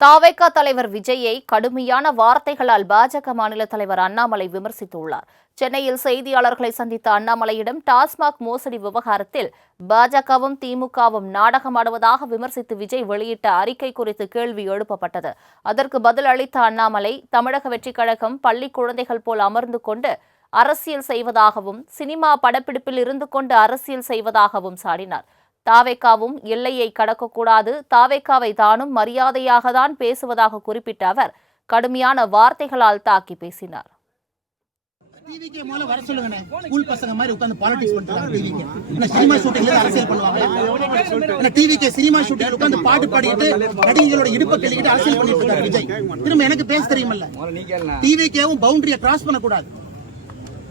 தாவேகா தலைவர் விஜயை கடுமையான வார்த்தைகளால் பாஜக மாநில தலைவர் அண்ணாமலை விமர்சித்துள்ளார். சென்னையில் செய்தியாளர்களை சந்தித்த அண்ணாமலையிடம் டாஸ்மாக் மோசடி விவகாரத்தில் பாஜகவும் திமுகவும் நாடகமாடுவதாக விமர்சித்து விஜய் வெளியிட்ட அறிக்கை குறித்து கேள்வி எழுப்பப்பட்டது. அதற்கு பதில் அளித்த அண்ணாமலை தமிழக வெற்றிக் கழகம் பள்ளி குழந்தைகள் போல் அமர்ந்து கொண்டு அரசியல் செய்வதாகவும் சினிமா படப்பிடிப்பில் இருந்து கொண்டு அரசியல் செய்வதாகவும் சாடினார். தாவேக்காவும் எல்லையை கடக்கக்கூடாது. தாவேக்காவை தானும் மரியாதையாக தான் பேசுவதாக குறிப்பிட்ட அவர் கடுமையான வார்த்தைகளால் தாக்கி பேசினார். டிவிக்கு முதல்ல வர சொல்லுங்கண்ணே. ஸ்கூல் பசங்க மாதிரி உட்கார்ந்து பாலிடிக்ஸ் பண்றாங்க டிவிக்கு. என்ன சினிமா ஷூட்டிங்ல அரசியல் பண்ணுவாங்க என்ன டிவிக்கு சினிமா ஷூட்டிங் உட்கார்ந்து பாட்டு பாடிட்டு நடிகைகளோட இடுப்பை கிள்ளிக்கிட்டு அரசியல் பண்ணிட்டு இருக்காரு விஜய். திரும்ப எனக்கு பேச தெரியுமல்ல. டிவிக்கேவும் பவுண்டரியை கிராஸ் பண்ணக்கூடாது.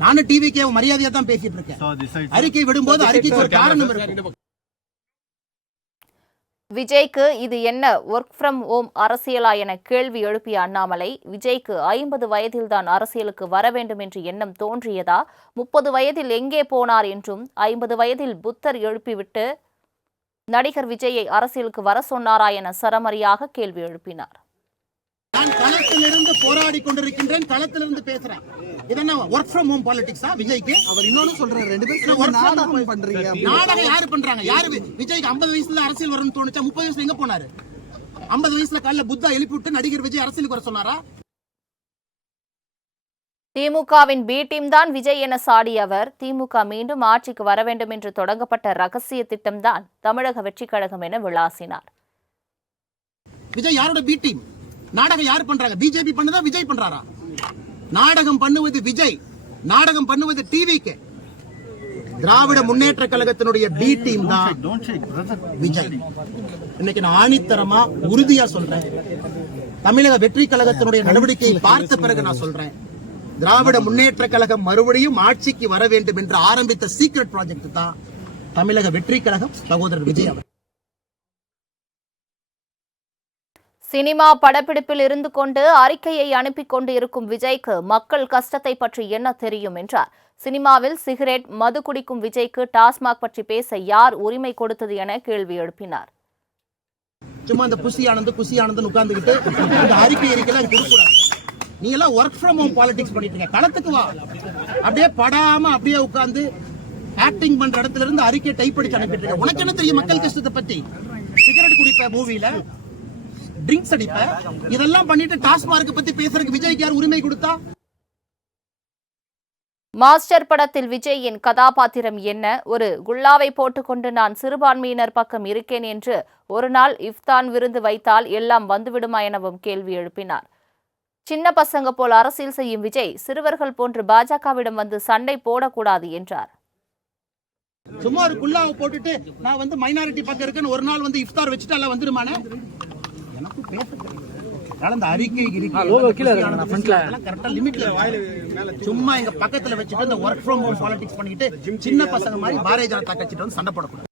நானும் டிவிக்கேவும் மரியாதையா தான் பேசிட்டு இருக்கேன். அறிக்கை விடும்போது அறிக்கைக்கு ஒரு காரணம் இருக்கு விஜய்க்கு இது என்ன ஒர்க் ஃப்ரம் ஹோம் அரசியலா என கேள்வி எழுப்பிய அண்ணாமலை விஜய்க்கு ஐம்பது வயதில்தான் அரசியலுக்கு வர வேண்டும் என்று எண்ணம் தோன்றியதா? முப்பது வயதில் எங்கே போனார் என்றும் ஐம்பது வயதில் புத்தர் எழுப்பிவிட்டு நடிகர் விஜயை அரசியலுக்கு வர சொன்னாரா என சரமரியாக கேள்வி எழுப்பினார். நான் களத்திலிருந்து போராடி கொண்டிருக்கின்றேன் களத்திலிருந்து பேசுறேன். இதென்ன ஒர்க் ஃப்ரம் ஹோம் பாலிடிக்ஸா விஜய்க்கு? அவர் இன்னொன்னு சொல்றாரு ரெண்டு பேரும் இல்ல, work from நாடகம் home பண்றீங்க நாடகம் யாரு பண்றாங்க? யாரு? விஜய்க்கு 50 வயசுல அரசியல் வரணும்னு தோணுச்சா? முப்பது வயசுல எங்க போனாரு? 50 வயசுல காலைல புத்தா எழுப்பி விட்டு நடிகர் விஜய் அரசியலுக்கு வர சொன்னாரா? திமுகவின் பி டீம் தான் விஜய் என சாடிய அவர். திமுக மீண்டும் ஆட்சிக்கு வர வேண்டும் என்று தொடங்கப்பட்ட ரகசிய திட்டம்தான் தமிழக வெற்றிக் கழகம் என விளாசினார். விஜய் யாரோட பி டீம் நாடகம் யார் பண்றாங்க? பிஜேபி பண்ணுதா விஜய் பண்றாரா? நாடகம் பண்ணுவது விஜய். நாடகம் பண்ணுவது டிவிக்கு திராவிட முன்னேற்ற கழகத்தினுடைய பி டீம் தான் விஜய். இன்னைக்கு நான் ஆணித்தரமா உறுதியா சொல்றேன். தமிழக வெற்றி கழகத்தினுடைய நடவடிக்கையை பார்த்த பிறகு நான் சொல்றேன். திராவிட முன்னேற்ற கழகம் மறுபடியும் ஆட்சிக்கு வர வேண்டும் என்று ஆரம்பித்த சீக்ரெட் ப்ராஜெக்ட் தான் தமிழக வெற்றி கழகம் சகோதரர் விஜய் அவர் சினிமா படப்பிடிப்பில் இருந்து கொண்டு அறிக்கையை அனுப்பி கொண்டு இருக்கும் விஜய்க்கு மக்கள் கஷ்டத்தை பற்றி என்ன தெரியும் என்றார். சினிமாவில் சிகரெட் மது குடிக்கும் விஜய்க்கு டாஸ்மாக் பற்றி பேச யார் உரிமை கொடுத்தது என கேள்வி எழுப்பினார். சும்மா இந்த புசி ஆனந்து குசி ஆனந்தன் இந்த அறிக்கை அறிக்கைலாம் கொடுக்கூடாது நீ எல்லாம் ஒர்க் ஃப்ரம் ஹோம் பாலிடிக்ஸ் பண்ணிட்டு இருக்க. களத்துக்கு வா. அப்படியே படாம அப்படியே உட்கார்ந்து ஆக்டிங் பண்ற இடத்துல இருந்து அறிக்கை டைப் அடிச்சு அனுப்பிட்டு இருக்க. உனக்கு என்ன தெரியும் மக்கள் கஷ்டத்தை பத்தி? சிகரெட் குடிப்ப மூவில ட்ரிங்க்ஸ் அடிப்ப. இதெல்லாம் பண்ணிட்டு டாஸ்மார்க் பத்தி பேசுறதுக்கு விஜய்க்கு யார் உரிமை கொடுத்தா? மாஸ்டர் படத்தில் விஜயின் கதாபாத்திரம் என்ன? ஒரு குல்லாவை போட்டுக்கொண்டு நான் சிறுபான்மையினர் பக்கம் இருக்கேன் என்று ஒரு நாள் இஃப்தான் விருந்து வைத்தால் எல்லாம் வந்துவிடுமா எனவும் கேள்வி எழுப்பினார். சின்ன பசங்க போல் அரசியல் செய்யும் விஜய் சிறுவர்கள் போன்று பாஜகவிடம் வந்து சண்டை போடக்கூடாது என்றார். சும்மா ஒரு குல்லாவை போட்டுட்டு நான் வந்து மைனாரிட்டி பக்கம் இருக்கேன்னு ஒரு நாள் வந்து இஃப்தார் வச்சுட்டு எல்லாம் வந்துருமானே எனக்கு பேச தெரியும். அதனால இந்த அறிக்கை கரெக்டா லிமிட்ல சும்மா எங்க பக்கத்துல வச்சுட்டு இந்த ஒர்க் ஃப்ரம் ஹோம் பாலிடிக்ஸ் பண்ணிட்டு சின்ன பசங்க மாதிரி பாரதிய ஜனதா கட்சிட்டு வந்து சண்டை போடக்கூடாது.